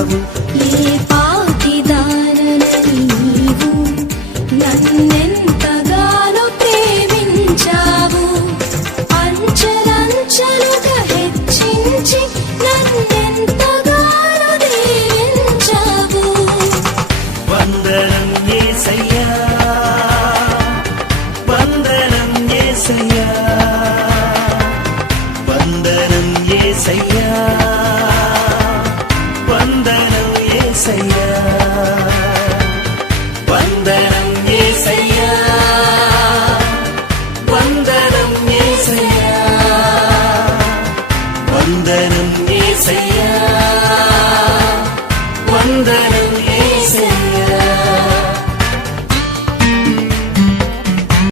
ప్రేమించావు. ఏ పాటిదానని నీవు నన్నెంతగానో ప్రేమించావు. అంచెలంచెలుగా హెచ్చించి నన్నెంతగానో దీవించావు. వందనం యేసయ్యా, వందనం యేసయ్యా, వందనం యేసయ్యా, వందనం యేసయ్యా.